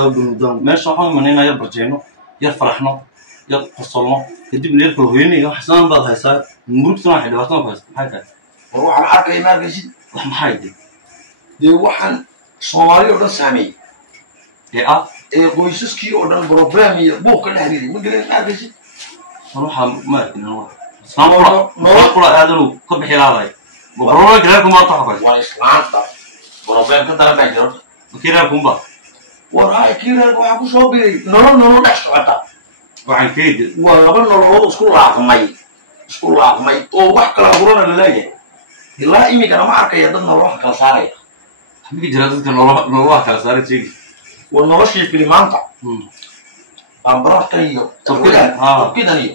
meesha waxaan umanaynaa yar barjeeno yar faraxno yar qosolno kadib neerka hooyanayo xasaan baad haysaa murugtana waxay dhibaatada ku haysaa maxay tahay war waxaan arkay ma arkaysid wax maxay dee waxaan Soomaali oo dhan saameeyay ee qoysaskii oo dhan problem iyo buuq ka dhexdiray ma garan arkaysid waxa ma arkin nolol kula aadanu ka bixilaaday problem kale kuma taxafay waa islaanta problem ka daran baa jiro kiraa kumba waraa kiraa waxa ku soo biray nolol dhex socota waxaan keed waa laba nolol isku laaqmay oo wax kala burana la leeyahay ilaa imika ma arkay dad nolol kala saaray mid jira dadka nolol kala saaray jeegi waa noloshii filimaanta ambarka iyo tokidaniyo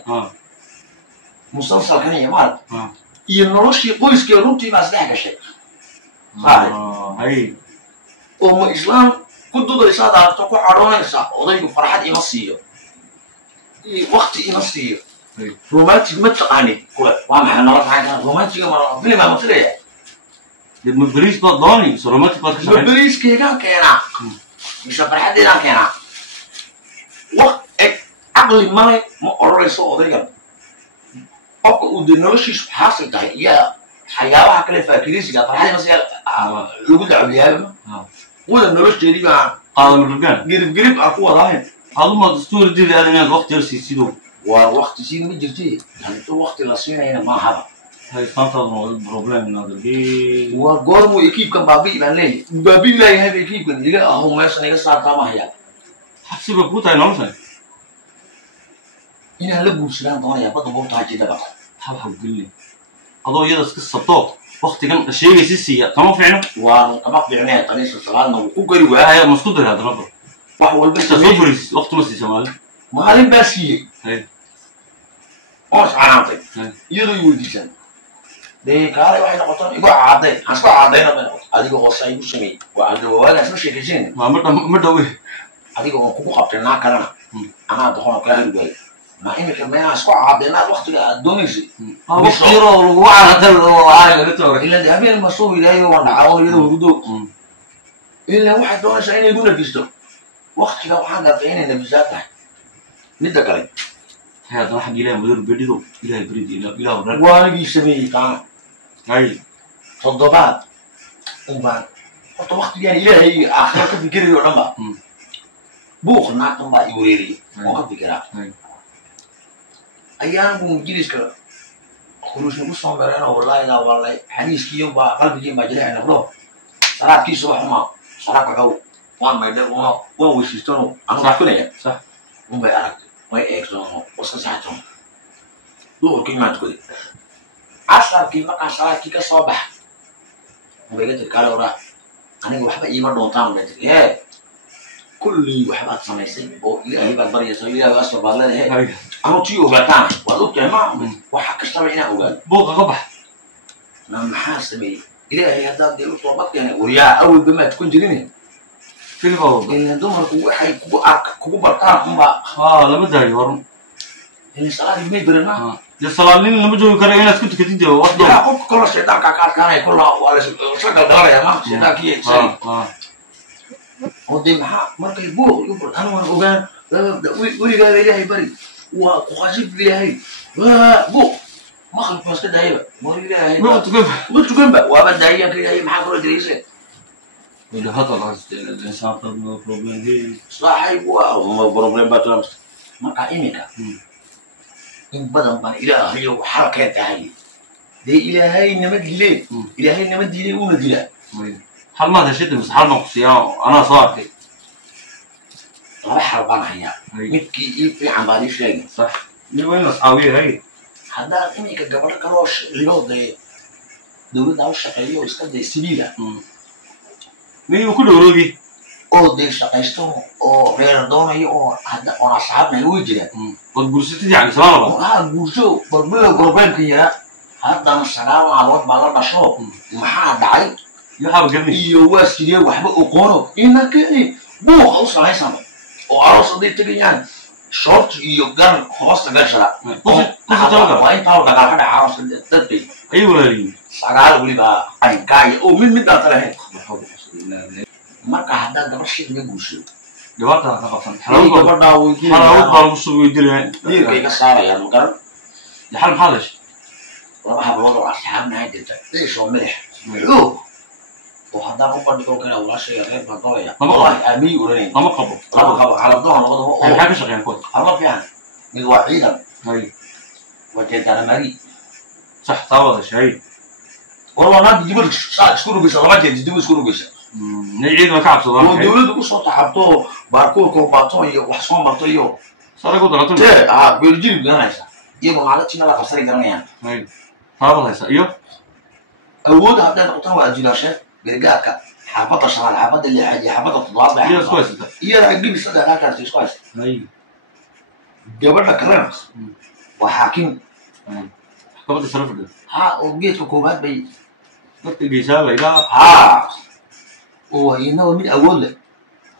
musalsalkan iyo maad iyo noloshii qoyska runtii baa saddex gashay hay oo ma islaam ku dudaysa daadto ku caroonaysa odaygu farxad ima siiyo waqti ima siiyo romantic ma taqaani waa maxay nolol xagan romantic ma film ma tiraya dib bariis ba dooni so romantic ba ka shaqeyn bariis keega keena misha farxadina keena waqt aqli ma orayso odayga qofka uu noloshiisu xaasil tahay iyo xayaabaha kale faakiriisiga farxad ma siiya lagu dacbiyaa wada nolosheedii baa qaadan rugaan girib ku wadahay aduma dastuur diiday aadanaad waqti yar siido waa waqti siin ma jirtay hanto waqti la siinayna ma haba hay santaadna problem naadii waa goormo ekiibka baabi baan leeyahay baabi leeyahay ekiibka iga aho meesha iga saartaa ma haya xabsiba ku tahay nolosha ina la guursadaan doonaya badda boobta jida baa haba gulli adoo iyada iska sabto waqtigan sheegaysi siiya kama fiicno waa kama fiicnaa qaniis salaadna ku gari waa ma isku daraa dalba wax walba tafafuris waqti ma siisa maalin baa siiyay oo saarantay iyadoo yuudisan kaale waxay noqotaan igu caaday hasku caadayna ma noqoto adiga oo say u sameeyay waa adiga waaga soo sheekaysan ma dhawe adiga oo kugu qabtay naa kalena ana doqon kala heli way ma imika ma hasku caadayna waqtiga adoonaysi waqtiro lagu caaday oo ay la toogay ila habeen ma soo ilaayo waa dhacaw iyadoo hudo ila waxa doonaysa inay guna gisto waqtiga waxaan gaafayna nabisaatahay midda kale هذا واحد إلى مدير بديدو إلى بريد إلى برد واجي سمي كان هاي صدبات وبعد حتى وقت يعني إلهي آخر كفكر يعلم بوخ ناقم بقى يوريري ما كفكرها أيام بمجلس كلا خروج نقص عمرنا والله لا والله حديث كيو بقى قلبي ما جلاه نقوله صلاة كيس وحما صلاة كعو وما يدري وما ويشتونه أنا بحكي صح وما يعرف ما يأكلون وصلتهم دور كلمة تقول عشرة كلمة عشرة كي كصباح وبيجت الكلام ورا أنا وحبة إيمان دونتام بيت يا كل وحبة سميسين أو إلهي بدبر يسوي له أسر بالله هي أنا تيجي وبتاعي وقلت يا ما وحكش تبعنا أوجال بوق قبح لما حاسبي إلهي هذا ديرو طلبات يعني ويا أول بما تكون جريني في الغرب إن دمر وحي كوب برتاح ما لما داي ورم اللي صار ما يدرنا الصلالين لما جو كانوا هنا كنت كتير وقت لا أقول كل شيطان كان كله ولا شغل دار يا ما شيطان كي سري ودي مركي بوق يقول أنا وأنا ويقول قال إلهي بري وقاسيب إلهي بوق ما خلف مسك دايما ما إلهي ما تقول بقى وأبدا هي كده ما حكوا دريسة إذا هذا الإنسان طبعا بروبلم دي صاحب وما بروبلم باترامس ما كائنك إن بدن بان إلهي وحركات هاي دي إلهي نمد ليه إلهي نمد ليه ونديله هل ما تشد بس هل نقصي أنا صارت راح حربان هيا متكي في عم بالي شيء صح من وين أصحابي هاي هذا إنك قبل كروش اللي ده دولة داوش شقية ويستبدأ السبيلة مين كله روجي oo de shaqaysto oo reer doonayo oo hadda oo asxaabna way jiraan wad guursatay yani salaam guurso barbaar gorbeelka yara hadda salaam aad baa la dhasho maxaa dhacay yaab galmi iyo waasidee waxba u qono inakii buuq u salaysan oo aroos day tagayaan short iyo gan hoosta gashara waa inta oo dagaal ka dhaca aroos dadbay ay walaaliin sagaal waliba ay kaay oo mid dhaatay marka hadda gabar shid lagu guusho dhibaata ka qabsan حلو gabadha way kii xalaawad baa lagu soo weydiinaya diirkay ka saarayaan magaran xal maxaa leesh laba hablood oo asxaabna ay jirta leesho milix xuluu oo haddaan u bandhigo kana walaashay reer baan dolaya wallahi aabi uranay lama qabo على الظهر وضعه maxaa ka shaqeeyaan kood الله فيها من وعيدا hay وجدت أنا مريض sax taawada shay والله ما تجيب شكروا بيسا ما تجيب شكروا بيسا ciid ma ka cabsadaan ودولة وصوت حبطه باركور كوباتون وحصان بطيو sare ku darato تي بيرجيب جنايسا يبغى على تينا لا قصري جنايا hay taawada haysa iyo أود هذا نقطة وأجلاشة برجعك حبطة شمال حبطة اللي حاجة حبطة تضاد iyo isku يا أجيب صدق هذا كارتيس كويس hay جبرنا كرنس وحاكم kabada sharafda ها وجيت حكومات بي dadka geesaaba ilaa ها وإنه من أول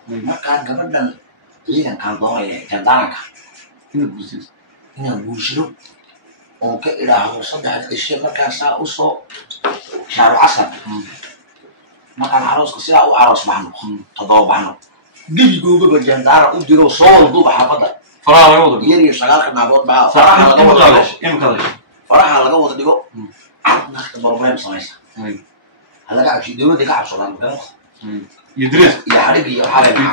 ما كان جبرنا إذا كان ضايع كان دارك inuu buusis إنه بوشلو وكإلى هذا صدق الشيء ما كان ساعة أصلا شهر عسل ما كان عروس كسيرة أو عروس بحنو تضاو بحنو جيجي جوجو بالجندارة وديرو صول دوب حفظة faraha laga wada dhigo يري شغالك مع بعض بقى imka فرحها لقوة ديجو عرض نخت بروبلم سميسا hay هلا قاعد شي دولة دي قاعد صلان yidris يا حريقي يا حريقي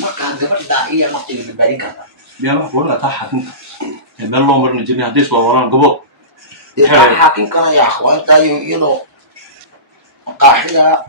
ما كان قبل داعية ما تيجي بالبالي كذا biyaan wax wala taa xakinka meel loo marna jirnay haddii soo waraan gabo حاكم كان يا أخوان تايو يلو قاحية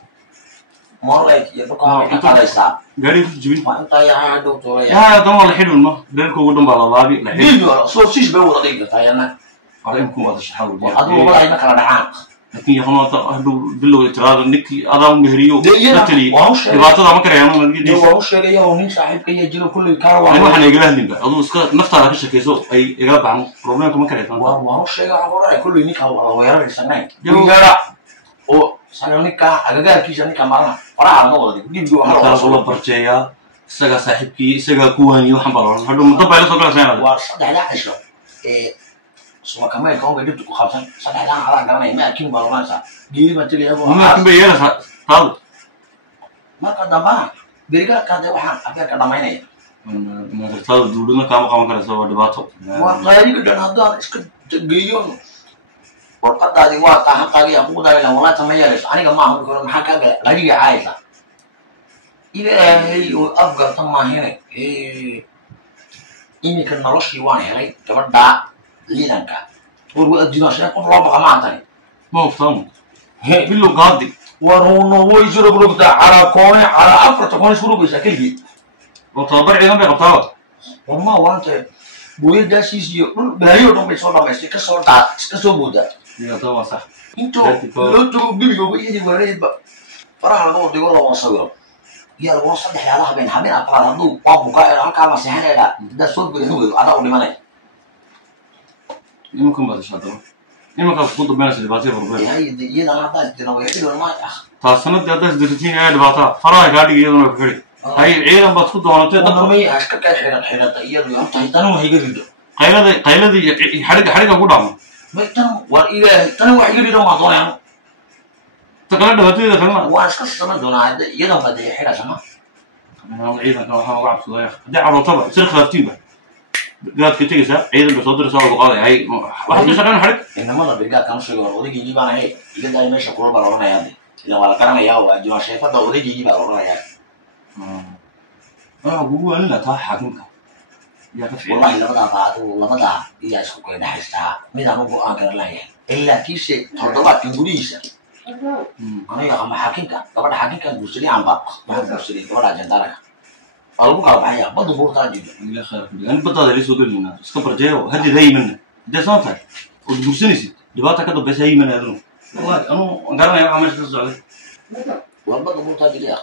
مرة يبقى على الساعة gaari ku jibin ما أنت يا دكتور يا yaa dan waa la xidhun ma reerka ugu dhan baa la laabi la xidh فيديو صوتيش بيوضع دقيقة تاينا hore imku wada shaxaw هذا هو بلا ينكر دعاء laakiin yaqoonta haduu bilow tiraado ninkii adaa mehriyo tali dhibaatada ma karayaan ma دي هو مش شيء يا ونين صاحب كي يجيله كل كارو ani waxaan igala hadlinba aduu iska naftaada ka shakeyso ay igala baxno problemka ma karayaan وهو مش شيء عبارة كل نيك هو ويرى السنين يجرا أو سنونيكا أجاك كيس نيكا مالنا فرع على نور دي جيبوا taas la barjeeyaa isaga saaxiibkii isaga kuwaniyo waxaan baa haduu muddo baa la soo kala saynaa وصدق لا عشرة سواء كمان كون جبت خمسة صدق لا على كمان ما أكيد بالله سا جيب ما تلي أبو ma kan bay yeelaysaa taadu ما كدما برجع كده واحد أبيك كدماينه taadu duuluna kaama qaban karaysa waa dhibaato وغيري كده هذا إسكت جيون وقد هذه واقع حتى لي أقول ده ولا تميز أنا كمان هم يقولون حكى غيري عايزة إذا هي أبغى تما هنا إني كنا رشي وانا هاي كبر لينكا والدينا شيء قبل ربع ما تاني ma ogtaamo bilow qaadi ورونه ويجرو بروك على كونه على أفر تكون شروع بشكل oo tababar ciidan bay qabtaa والله وانت بويل ده شيء بلايو دم بيصير لما يصير كسر تا كسر بودا iyo taa waa sax انتو لو تقول بيجوا يجي وريد بقى فرح على نور دي والله وصور يا لو صدح يا الله بين حبين أطلع هذو وابو كائن هكذا ما سهل لا ده صوت بيهو هذا أولي مني imankan baad ishaadaba imankaas ku dambeynaysa dhibaataya problem هاي دي أنا هذا ترى ويحلو ما أخ taas sanadii haddaad isdiritiin ayaa dhibaataa faraha kaa dhigi iyaduna ka xidhi hay ciidan baad ku doonatay dadka أنا أشكك حيرة يا يوم تهتنوا هيجريدو qayladii xadhiga ku dhacmo بيتنوا وإلى تنوا هيجريدو ما ضايعوا ta kale dhibaatadeeda kalena وأشكك سنة دون هذا يلا بدي حيرة سما ciidanka waxaa uga cabsadaya haddii carootaba sir khilaaftiinba gaad ka tegaysaa ciidan bay soo diraysaa ugu qaadaya hay waxaad ka shaqeyn xadhig إنما ده برجع كانوا شيء ورودي يجيب أنا هي يجي ده ماشي كل بالورنا يعني إذا ولا كلام يا وأجوا شايفه ده ورودي يجيب بالورنا يعني waxaa kugu waalina taa xaakimka yaa ka fiican والله لما ضاع لما ضاع يا إسكو كده حسها مين أنا بقول أنكر لا يعني إلا كيس تردوا تنقوليش أنا يا أخي حاكمك قبل حاكمك بوسري عم بق ما بوسري قبل أجندارك أقول لك بحياة بدو بورتا جدا ila khayr ani badaada ila soo gelinaa iska barjeeyo hadii haymana dee soo tahay oo gursanaysid dhibaata ka dambaysa haymana aduna wallahi anu garanaya waxa meesha ka socday والبدو بورتا جدا